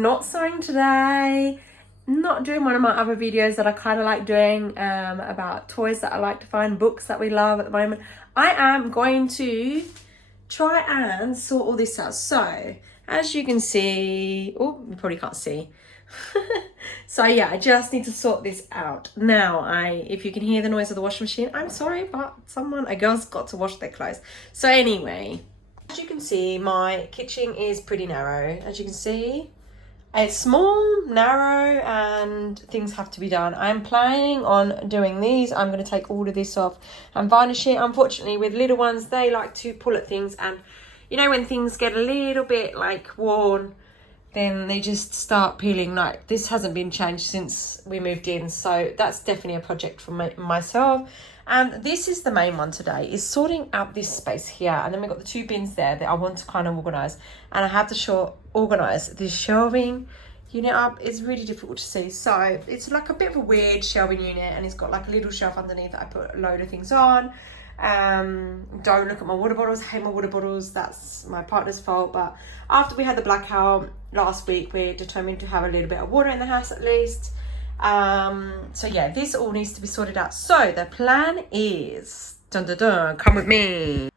not sewing today. Not doing one of my other videos that I kind of like doing about toys that I like to find, books that we love at the moment. I am going to try and sort all this out. So as you can see, oh, you probably can't see. So yeah, I just need to sort this out. Now, if you can hear the noise of the washing machine, I'm sorry, but a girl's got to wash their clothes. So anyway, as you can see, my kitchen is pretty narrow. As you can see, it's small, narrow, and things have to be done. I'm planning on doing these. I'm going to take all of this off and varnish it. Unfortunately, with little ones, they like to pull at things, and you know when things get a little bit like worn, then they just start peeling. Like this hasn't been changed since we moved in, so that's definitely a project for myself. And this is the main one today, is sorting out this space here, and then we've got the 2 bins there that I want to kind of organize, and I have to organize this shelving unit up. It's really difficult to see, so it's like a bit of a weird shelving unit, and it's got like a little shelf underneath that I put a load of things on. Don't look at my water bottles. I hate my water bottles. That's my partner's fault. But after we had the blackout last week, we're determined to have a little bit of water in the house at least. So yeah, this all needs to be sorted out. So the plan is, come with me,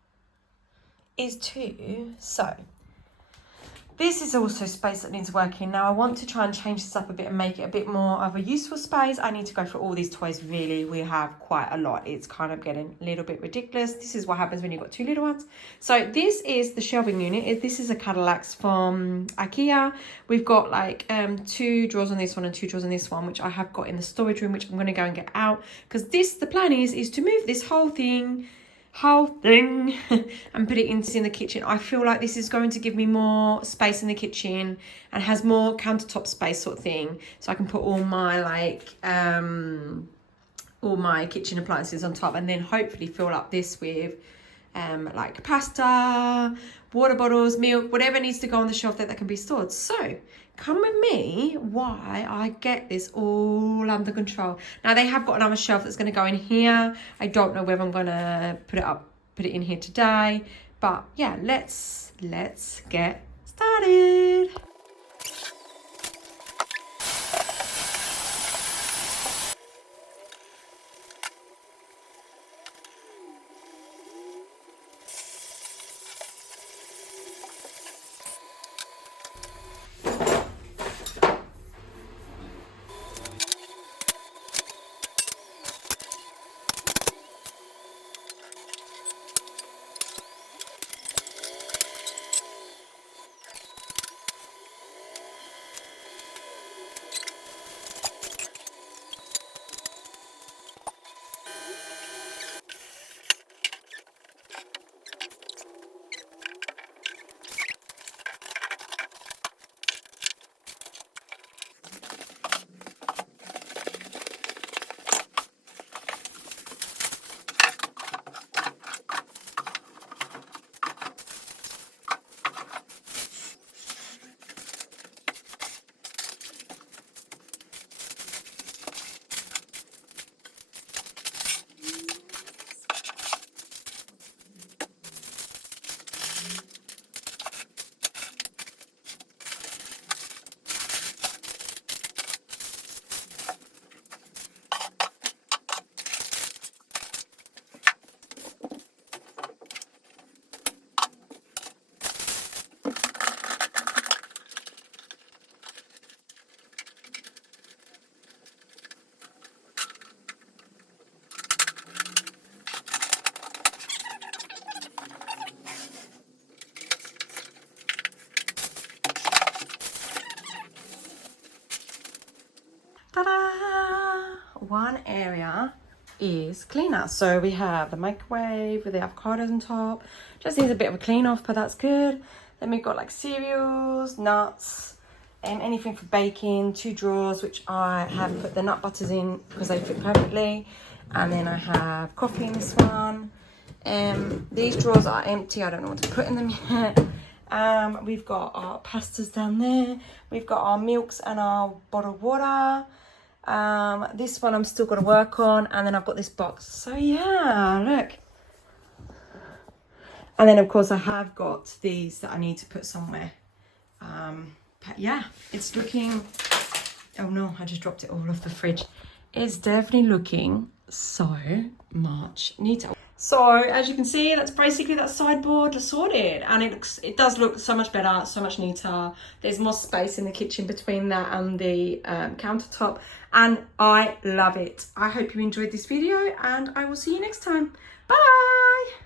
this is also space that needs working. Now I want to try and change this up a bit and make it a bit more of a useful space. I need to go through all these toys. Really, we have quite a lot. It's kind of getting a little bit ridiculous. This is what happens when you've got 2 little ones. So this is the shelving unit. This is a Cadillacs from IKEA. We've got like 2 drawers on this one and 2 drawers on this one, which I have got in the storage room, which I'm going to go and get out, because the plan is to move this whole thing and put it in the kitchen. I feel like this is going to give me more space in the kitchen and has more countertop space sort of thing, so I can put all my all my kitchen appliances on top, and then hopefully fill up this with like pasta, water bottles, milk, whatever needs to go on the shelf that can be stored. So come with me while I get this all under control. Now they have got another shelf that's going to go in here. I don't know whether I'm going to put it in here today, but yeah, let's get started. Ta-da! One area is cleaner. So we have the microwave with the avocados on top. Just needs a bit of a clean off, but that's good. Then we've got like cereals, nuts, and anything for baking. 2 drawers, which I have put the nut butters in because they fit perfectly. And then I have coffee in this one. These drawers are empty. I don't know what to put in them yet. We've got our pastas down there. We've got our milks and our bottled water. This one I'm still got to work on, and then I've got this box. So yeah, look. And then of course I have got these that I need to put somewhere. But yeah, it's looking, oh no, I just dropped it all off the fridge. It's definitely looking so much neater. So as you can see, that's basically that sideboard sorted, and it does look so much better, so much neater. There's more space in the kitchen between that and the countertop, and I love it. I hope you enjoyed this video, and I will see you next time. Bye.